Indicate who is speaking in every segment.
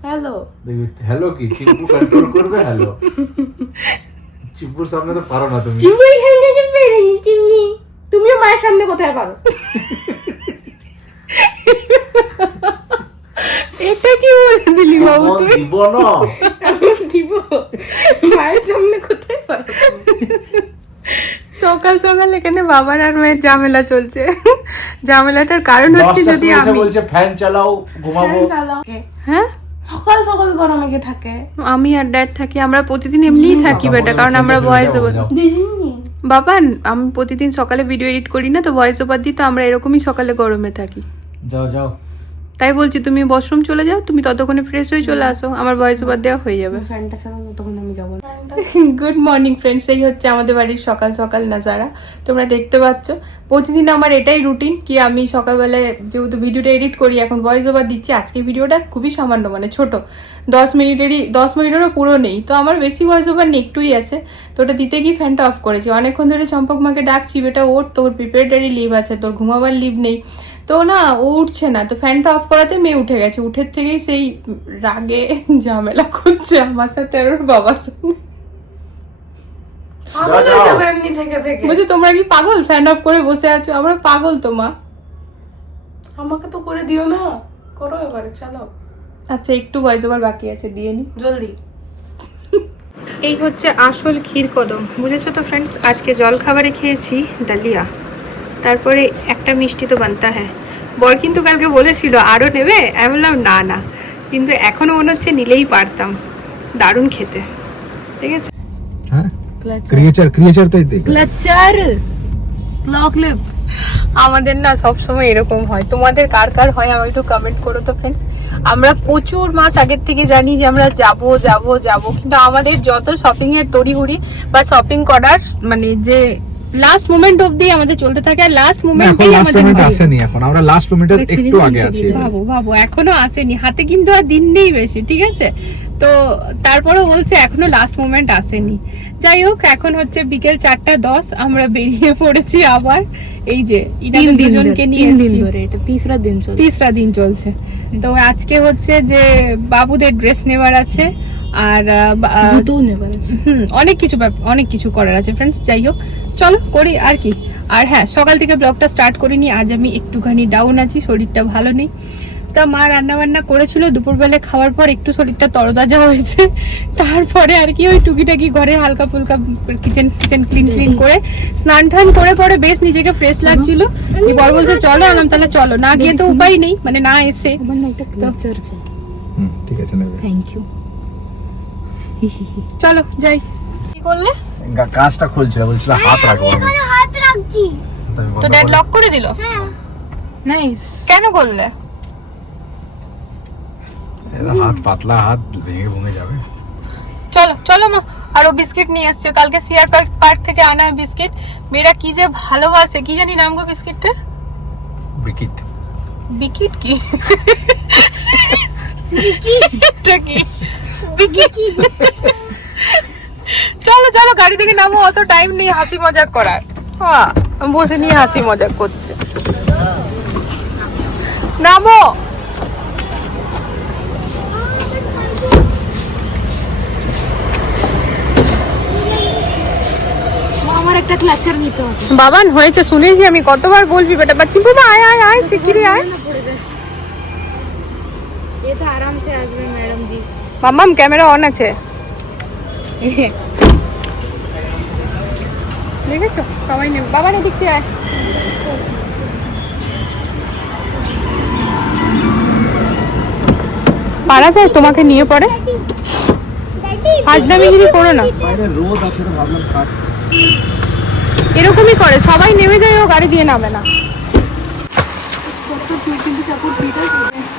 Speaker 1: Hello
Speaker 2: hello কি? Chimpu control করবে? Hello চিম্পুর সামনে তো পারো না তুমি।
Speaker 1: তুমিও মায়ের সামনে কোথায় পারো?
Speaker 3: এটা কি বলে দিলি বাবু তুই?
Speaker 2: দিব না।
Speaker 1: দিব? মায়ের সামনে কোথায় পারো
Speaker 3: সকাল সকাল এখানে বাবার আর মেয়ের ঝামেলা চলছে। ঝামেলাটার কারণ হচ্ছে যদি আমি
Speaker 2: বলছে ফ্যান চালাও ঘুমাবো।
Speaker 1: চালাও।
Speaker 3: হ্যাঁ?
Speaker 1: সকাল সকাল গরমে গিয়ে থাকে?
Speaker 3: আমি আর ড্যাড থাকি আমরা প্রতিদিন এমনিই থাকি বেটা কারণ আমরা ভয়েস ওভার বাবা আমি প্রতিদিন সকালে ভিডিও এডিট করি না তো ভয়েস ওভার দিই তো আমরা এরকমই সকালে গরমে থাকি।
Speaker 2: যাও যাও।
Speaker 3: তাই বলছি তুমি ওয়াশরুম চলে যাও তুমি ততক্ষণে ফ্রেশ হয়ে চলে আসো আমার ভয়েস ওভার দেওয়া হয়ে যাবে।
Speaker 1: ফ্যানটা চালাও ততক্ষণ আমি যাব
Speaker 3: গুড মর্নিং ফ্রেন্ডস এই হচ্ছে আমাদের বাড়ির সকাল সকাল নাজারা। তোমরা দেখতে পাচ্ছ প্রতিদিন আমার এটাই রুটিন কি আমি সকালবেলায় যেহেতু ভিডিওটা এডিট করি এখন ভয়েস ওভার দিচ্ছি আজকে ভিডিওটা খুবই সামান্য মানে ছোট। দশ মিনিটেরই দশ মিনিটেরও পুরো নেই তো আমার বেশি ভয়েস ওভার নেই একটুই আছে। তো ওটা দিতে গিয়ে ফ্যানটা অফ করেছি। অনেকক্ষণ ধরে চম্পক মাকে ডাকছি বেটা ওর তোর প্রিপারেটারি লিভ আছে তোর ঘুমাবার লিভ নেই। তো না ও উঠছে না। তো ফ্যানটা অফ করাতে মেয়ে উঠে গেছে। উঠের থেকেই সেই রাগে ঝামেলা করছে আমার সাথে আর ওর বাবার
Speaker 1: থেকে
Speaker 3: বলছে তোমরা কি পাগল? ফ্যান অফ করে বসে আছো? আমরা পাগল তো মা।
Speaker 1: আমাকে তো করে দিও না। করো এবারে চলো।
Speaker 3: আচ্ছা একটু ভয়েস ওভার বাকি আছে দিয়ে নি।
Speaker 1: জলদি।
Speaker 3: এই হচ্ছে আসল ক্ষীর কদম বুঝেছ তো ফ্রেন্ডস আজকে জল খাবারে খেয়েছি ডালিয়া। তারপরে একটা মিষ্টি তো বানতা হ্যাঁ। বর কিন্তু কালকে বলেছিল আরও নেবে? আমি বললাম না না। কিন্তু এখনও মনে হচ্ছে নিলেই পারতাম দারুণ খেতে। ঠিক আছে?
Speaker 2: হ্যাঁ? ক্রিয়েচার ক্রিয়েচার তাই
Speaker 1: ক্লাচার ক্লক
Speaker 3: আমাদের না সব সময় এরকম হয়। তোমাদের কার কার হয় আমাকে একটু কমেন্ট করো তো ফ্রেন্ডস আমরা প্রচুর মাস আগের থেকে জানি যে আমরা যাব যাব যাব। কিন্তু আমাদের যত শপিং এর তড়িহুড়ি বা শপিং করার মানে যে লাস্ট মোমেন্ট অবধি আমাদের চলতে থাকে আর লাস্ট মোমেন্টেই আমাদের
Speaker 2: আসেনি এখন। আমরা লাস্ট মোমেন্টের একটু আগে আছি।
Speaker 3: ভাবো ভাবো এখনও আসেনি। হাতে কিন্তু আর দিন নেই বেশি ঠিক আছে? তো তারপরে বলছে এখনও লাস্ট মোমেন্ট আসেনি। যাই হোক এখন হচ্ছে বিকেল চারটা দশ আমরা বেরিয়ে পড়েছি আবার। এই যে দুজনকে নিয়ে এসেছি।
Speaker 1: তিসরা দিন চলছে।
Speaker 3: তিসরা দিন চলছে। তো আজকে হচ্ছে যে বাবুদের ড্রেস নেওয়ার আছে। আর অনেক কিছু অনেক কিছু করার আছে ফ্রেন্ডস যাই হোক। চলো করি আর কি। আর হ্যাঁ সকাল থেকে ব্লগটা স্টার্ট করিনি আজ আমি একটুখানি ডাউন আছি শরীরটা ভালো নেই। তা মা রান্না বান্না করেছিল দুপুরবেলা খাওয়ার পর একটু শরীরটা তরতাজা হয়েছে। তারপরে আর কি ওই টুকিটাকি ঘরে হালকা ফুলকা কিচেন কিচেন ক্লিন ক্লিন করে স্নান টান করে পরে বেশ নিজেকে ফ্রেশ লাগছিল। বর বলছে চলো আলাম তাহলে চলো। না গিয়ে তো উপায় নেই মানে না এসে।
Speaker 1: আমার একটা ক্লাচার চাই
Speaker 2: হুম ঠিক আছে
Speaker 1: থ্যাংক ইউ
Speaker 3: চলো যাই। কি করলে?
Speaker 2: কাজটা খুলছিল বলছিল হাত রাখব
Speaker 4: হাত রাখছি।
Speaker 2: তো
Speaker 3: ড্যাড লক করে দিল?
Speaker 4: হ্যাঁ।
Speaker 1: নাইস
Speaker 3: কেন করলে?
Speaker 2: এরা হাত পাতলা হাত ভেঙে ভেঙে যাবে।
Speaker 3: চলো চলো মা। আরও বিস্কিট নিয়ে এসছে। কালকে সিআর পার্ক পার্ক থেকে আনা বিস্কিট। মেয়েরা কি যে ভালোবাসে কি জানি নাম গো বিস্কিটটার?
Speaker 2: বিকিট।
Speaker 3: বিকিট কি? এটা কি? বিকিট চলো চলো গাড়ি থেকে নামো অত টাইম নেই হাসি মজাক করার হ্যাঁ বসে নিয়ে হাসি মজাক করছে নামো
Speaker 1: আমার একটা ক্লাচার নিতে হবে
Speaker 3: বাবান হয়েছে শুনেছি আমি কতবার বলবি বেটা বাচ্চি বাবা আয় আয় আয় শিগগিরই আয়
Speaker 1: না পড়ে যায় ये तो आराम से আসবে ম্যাডাম জি
Speaker 3: মাম্মাম ক্যামেরা অন আছে। দেখেছ? সবাই নেবে বাবা এদিক দিয়ে আয়। পারা যায় তোমাকে নিয়ে পড়ে। আজলামিগিরি করো না।
Speaker 2: থাক
Speaker 3: এরকমই করে সবাই নেমে যায় ও গাড়ি দিয়ে নামে না।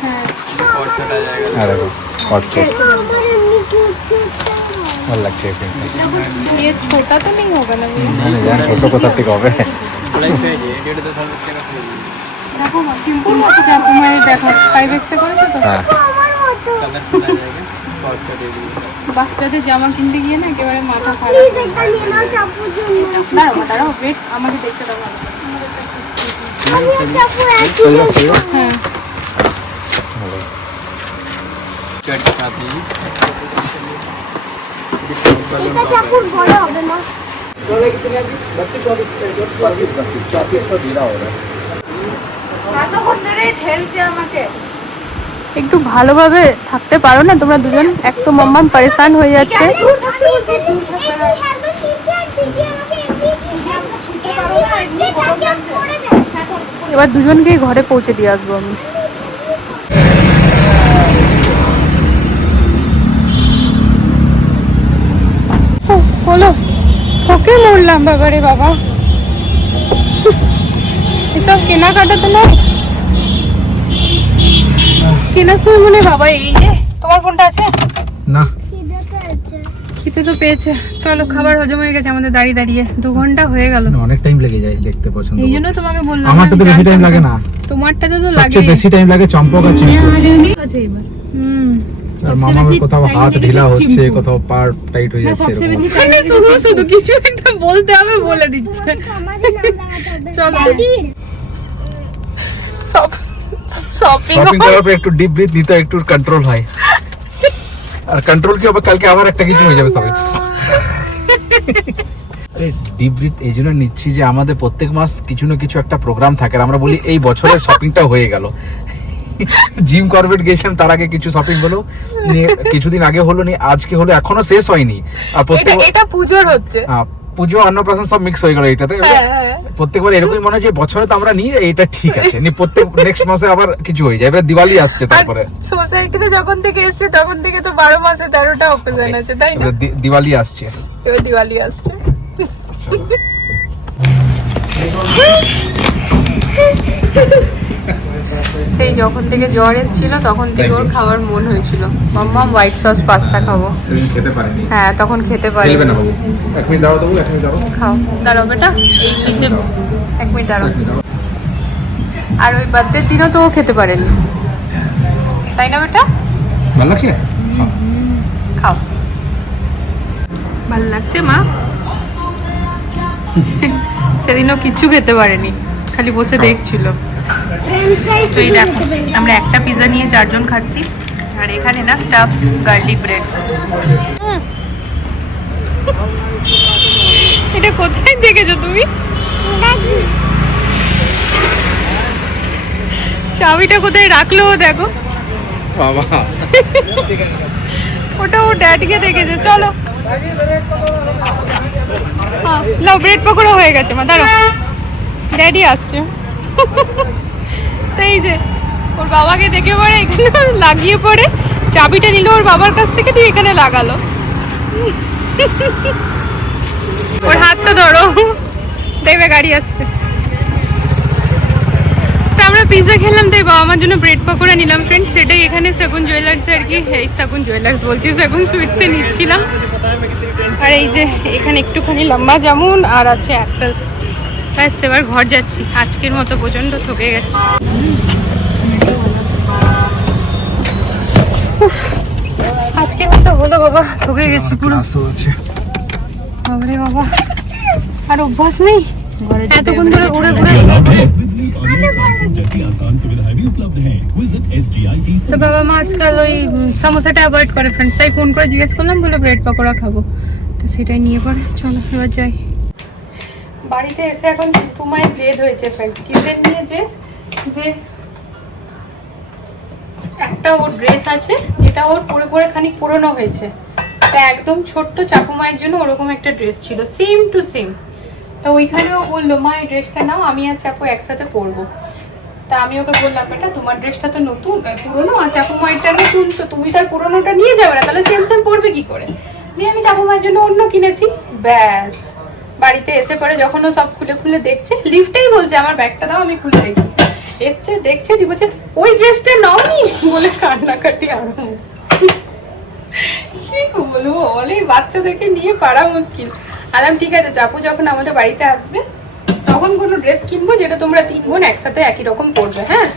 Speaker 2: হ্যাঁ। হোয়াটসঅ্যাপ ভালো লাগছে ছোটো কোথা থেকে হবে
Speaker 3: বাচ্চাদের জামা কিনতে গিয়ে না একেবারে মাথা খারাপ দাঁড়াবো দাঁড়াও আমাকে দেখতে দাও হ্যাঁ একটু ভালোভাবে থাকতে পারো না তোমরা দুজন। এক তো মাম্মাম পরেশান হয়ে যাচ্ছে। এবার দুজনকেই ঘরে পৌঁছে দিয়ে আসব আমি। হলো ঠকে মরলাম বাবারে বাবা। এসব কেনাকাটা তো নয় কেনার সময় মনে বাবা এই যে তোমার ফোনটা আছে?
Speaker 2: না।
Speaker 4: খিদে
Speaker 3: তো পেয়েছে। চলো খাবার হজম হয়ে গেছে আমাদের দাঁড়িয়ে দাঁড়িয়ে। দু ঘণ্টা হয়ে গেল।
Speaker 2: অনেক টাইম লেগে যায় দেখতে পছন্দ
Speaker 3: এই জন্য তোমাকে বললাম
Speaker 2: আমারটা তো বেশি টাইম লাগে
Speaker 3: না।
Speaker 2: না।
Speaker 3: তোমারটাতে তো লাগে
Speaker 2: বেশি টাইম লাগে চম্পক আছে
Speaker 3: আছে এবার হুম।
Speaker 2: আর মামার কোথাও হাত ঢিলা হচ্ছে কোথাও পার টাইট হয়ে যাচ্ছে
Speaker 3: শুধু শুধু কিছু একটা বলতে হবে বলে দিচ্ছে। চলো। সব শপিং
Speaker 2: শপিং করার পর একটু ডিপ ব্রিথ নিতে একটু কন্ট্রোল হয়। আর কন্ট্রোল কি হবে? কালকে আবার একটা কিছু হয়ে যাবে সবে। ডিপ ব্রিথ এই জন্য নিচ্ছি যে আমাদের প্রত্যেক মাস কিছু না কিছু একটা প্রোগ্রাম থাকে আমরা বলি এই বছরের শপিংটা হয়ে গেল। জিম করবেট গেছিলাম তার আগে কিছু শপিং হলো নিয়ে কিছুদিন আগে হলো নি আজকে হলো এখনও শেষ হয়নি। আর
Speaker 3: এটা
Speaker 2: প্রত্যেক
Speaker 3: এটা পুজোর হচ্ছে।
Speaker 2: পুজো অন্নপ্রাশন সব মিক্স হয়ে গেল এটাতে
Speaker 3: হ্যাঁ, হ্যাঁ।
Speaker 2: প্রত্যেকবার এরকমই মনে হয় যে বছরে তো আমরা নিই এটা ঠিক আছে। নি প্রত্যেক নেক্সট মাসে আবার কিছু হয়ে যায়। এবার দিওয়ালি আসছে তারপরে।
Speaker 3: সোসাইটিতে যখন থেকে এসছে তখন থেকে তো বারো মাসে তেরোটা অকেশন আছে তাই না?
Speaker 2: দিওয়ালি আসছে।
Speaker 3: এবার দিওয়ালি আসছে। সেই যখন থেকে জ্বর এসেছিল তখন থেকে ওর খাওয়ার মন হয়েছিল। মাম্মা হোয়াইট সস পাস্তা খাব।
Speaker 2: খেতে পারিনি।
Speaker 3: হ্যাঁ তখন খেতে পারি
Speaker 2: না এক মিনিট দাঁড়াও দেবো এক মিনিট দাঁড়াও।
Speaker 3: খাও। দাঁড়াও বেটা এই নিচে এক মিনিট দাঁড়াও। আর ওই বার্থডের দিনও তো ও খেতে পারেনি। তাই না বেটা?
Speaker 2: ভালো লাগছে?
Speaker 3: খাও। ভালো লাগছে মা? সেদিনও কিচ্ছু খেতে পারেনি খালি বসে দেখছিল। তো এই দেখো আমরা একটা পিৎজা নিয়ে চারজন খাচ্ছি। আর এখানে না স্টাফ গার্লিক ব্রেড এটা কোথায় দেখেছ তুমি? চাবিটা কোথায় রাখল দেখো।
Speaker 2: বাবা।
Speaker 3: ওটা ও ড্যাডিকে দেখেছে চলো। হ্যাঁ লাও ব্রেড পকোড়া হয়ে গেছে মা দাঁড়ো ড্যাডি আসছে। তো এই যে, ওর বাবাকে দেখে পরে এখানে লাগিয়ে পড়ে চাবিটা নিল ওর বাবার কাছ থেকে, দিয়ে এখানে লাগালো। ওর হাতটা ধরো। দেখবে গাড়ি আসছে। তো আমরা পিৎজা খেলাম, তাই বাবা আমার জন্য ব্রেড পকোড়া নিলাম। ফ্রেন্ড সেটাই এখানে সেগুন জুয়েলার্স আর কি। এই সেগুন জুয়েলার্স বলছি, সেগুন সুইটসে নিচ্ছিলাম। আর এই যে, এখানে একটুখানি লম্বা জামুন আর আছে একটা ব্যাস এবার ঘর যাচ্ছি। আজকের মতো প্রচণ্ড থকে গেছি। আজকের মতো হলো বাবা থকে গেছি পুরো। বাবারে বাবা আর অভ্যাস নেই? এতক্ষণ ধরে ঘুরে তো বাবা মা আজকাল ওই সমোসাটা অ্যাভয়েড করে ফ্রেন্ডস তাই ফোন করে জিজ্ঞেস করলাম বলে ব্রেড পকোড়া খাব। তো সেটাই নিয়ে পরে চলো এবার যাই। বাড়িতে এসে এখন চিপু মায়ের জেদ হয়েছে ফ্রেন্ডস কিসের নিয়ে যে যে একটা ওর ড্রেস আছে, যেটা ওর পরে পরে খানিক পুরনো হয়েছে। তা একদম ছোট্ট চাপু মায়ের জন্য ওরকম একটা ড্রেস ছিল। সেম টু সেম তো ওইখানেও বলল, মা, এই ড্রেসটা নাও, আমি আর চাপু একসাথে পরবো। তা আমি ওকে বললাম, বেটা, তোমার ড্রেসটা তো নতুন পুরনো, আর চাপু মায়েরটা নতুন, তো তুমি তার পুরনোটা নিয়ে যাবে না, তাহলে সেম সেম পরবে কি করে? দিয়ে আমি চাপু মায়ের জন্য অন্য কিনেছি। ব্যাস। বাড়িতে এসে পরে যখন ও সব খুলে খুলে দেখছে, লিফটেই বলছে, আমার ব্যাগটা দাও, আমি খুলে দেখি এসছে, দেখছে দি বলছে, ওই ড্রেসটা নাও নি বলে কান্নাকাটি আরম্ভ। কি বলব, বলে বাচ্চাদেরকে নিয়ে পারা মুশকিল। আলাম, ঠিক আছে, চাপু যখন আমাদের বাড়িতে আসবে, তখন কোনো ড্রেস কিনবো যেটা তোমরা তিন বোন একসাথে একই রকম পরবে হ্যাঁ?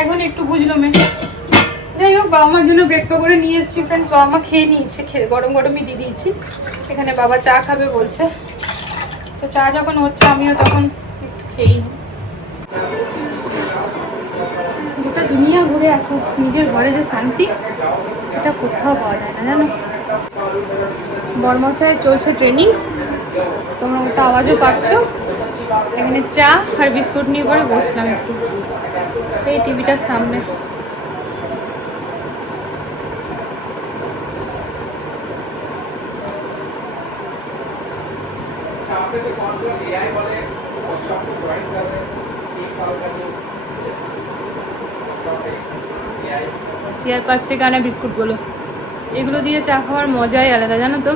Speaker 3: এখন একটু বুঝলো মেয়ে। যাই হোক বাবা মার জন্য ব্রেড পকোড়া নিয়ে এসেছি ফ্রেন্ডস বাবা মা খেয়ে নিয়েছে খেয়ে গরম গরমই দিয়ে দিয়েছি। এখানে বাবা চা খাবে বলছে। তো চা যখন হচ্ছে, আমিও তখন একটু খেয়েই। গোটা দুনিয়া ঘুরে আসো। নিজের ঘরে যে শান্তি, সেটা কোথাও পাওয়া যায় না, জানো? বর্মশায় চলছে ট্রেনিং তোমরা হয়তো আওয়াজও পাচ্ছ। এখানে চা আর বিস্কুট নিয়ে পরে বসলাম একটু। এই টিভিটার সামনে। সিয়ার পার্ক থেকে আনা বিস্কুটগুলো। এগুলো দিয়ে চা খাওয়ার মজাই আলাদা জানো তো.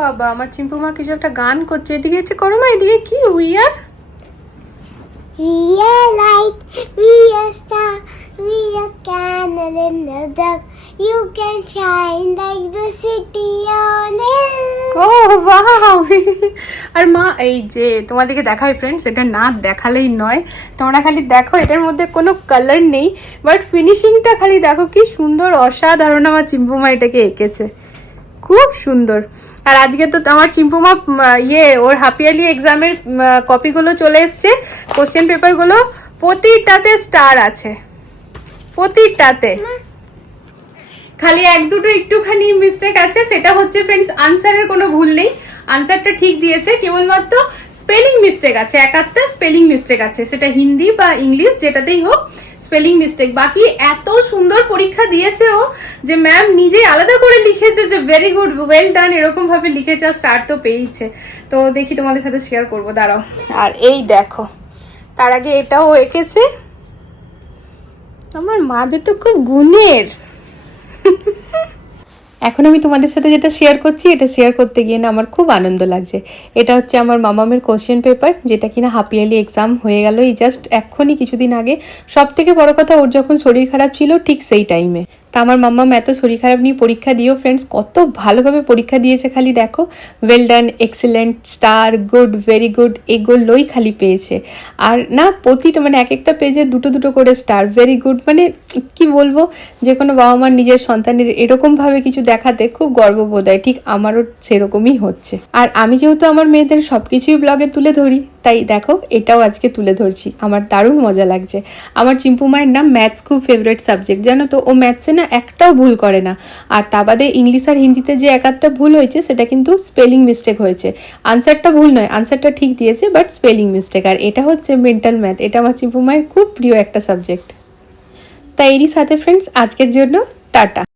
Speaker 3: বাবা আমার চিম্পু মা কিছু একটা গান করছে। এদিকে হচ্ছে করো মা এদিকে কি we are
Speaker 4: We are light, we are star, we are candle in the dark. You can shine like the city on hill.
Speaker 3: ও বাহ আর মা এই যে তোমাদেরকে দেখাই ফ্রেন্ডস এটা না দেখালেই নয়। তোমরা খালি দেখো এটার মধ্যে কোনো কালার নেই। বাট ফিনিশিংটা খালি দেখো কি সুন্দর অসাধারণ আমার চিম্পুমা এটাকে এঁকেছে। খুব সুন্দর। আর আজকে তো আমার চিম্পুমা ইয়ে ওর হাফিয়ারলি এক্সামের কপিগুলো চলে এসছে। কোশ্চেন পেপারগুলো প্রতিটাতে স্টার আছে। প্রতিটাতে। খালি এক দুটো একটুখানি মিস্টেক আছে, সেটা হচ্ছে ফ্রেন্ডস আনসারের কোনো ভুল নেই। আনসারটা ঠিক দিয়েছে, কেবলমাত্র স্পেলিং মিস্টেক আছে, এক একটা স্পেলিং মিস্টেক আছে। সেটা হিন্দি বা ইংলিশ, যেটাতেই হোক। Spelling mistake. বাকি এত সুন্দর পরীক্ষা দিয়েছে ও যে ম্যাম নিজেই আলাদা করে লিখেছে যে ভেরি গুড ওয়েল ডান এরকম ভাবে লিখেছে আর স্টার তো পেয়েছে তো দেখি তোমাদের সাথে শেয়ার করব, দাঁড়াও। আর এই দেখো, তার আগে এটাও এঁকেছে। আমার মাদের তো খুব গুণের। এখন আমি তোমাদের সাথে যেটা শেয়ার করছি, এটা শেয়ার করতে গিয়ে না আমার খুব আনন্দ লাগছে। এটা হচ্ছে আমার মামামের কোশ্চেন পেপার যেটা কিনা হাফ এক্সাম হয়ে গেল। এই জাস্ট এখনই কিছুদিন আগে সব থেকে বড় কথা, ওর যখন শরীর খারাপ ছিল ঠিক সেই টাইমে তা আমার মাম্মাম এত শরীর খারাপ নিয়ে পরীক্ষা দিও ফ্রেন্ডস কত ভালোভাবে পরীক্ষা দিয়েছে খালি দেখো। Well done excellent star good very good এগুলোই খালি পেয়েছে। আর না, প্রতিটা মানে এক একটা পেজে দুটো দুটো করে স্টার ভেরি গুড মানে কি বলব? যে কোনো বাবা মার নিজের সন্তানের এরকমভাবে কিছু দেখাতে খুব গর্ববোধ হয়, ঠিক আমারও সেরকমই হচ্ছে। আর আমি যেহেতু আমার মেয়েদের সব কিছুই ব্লগে তুলে ধরি তাই দেখো, এটাও আজকে তুলে ধরছি। আমার দারুণ মজা লাগছে। আমার চিম্পু মায়ের নাম ম্যাথস খুব ফেভারিট সাবজেক্ট জানো তো? ও ম্যাথসে না একটাও ভুল করে না। আর তা বাদে ইংলিশ আর হিন্দিতে যে এক একটা ভুল হয়েছে, সেটা কিন্তু স্পেলিং মিস্টেক হয়েছে। আনসারটা ভুল নয় আনসারটা ঠিক দিয়েছে বাট স্পেলিং মিস্টেক আর এটা হচ্ছে মেন্টাল ম্যাথ এটা আমার চিম্পু মায়ের খুব প্রিয় একটা সাবজেক্ট তাই এরই সাথে ফ্রেন্ডস আজকের জন্য টাটা।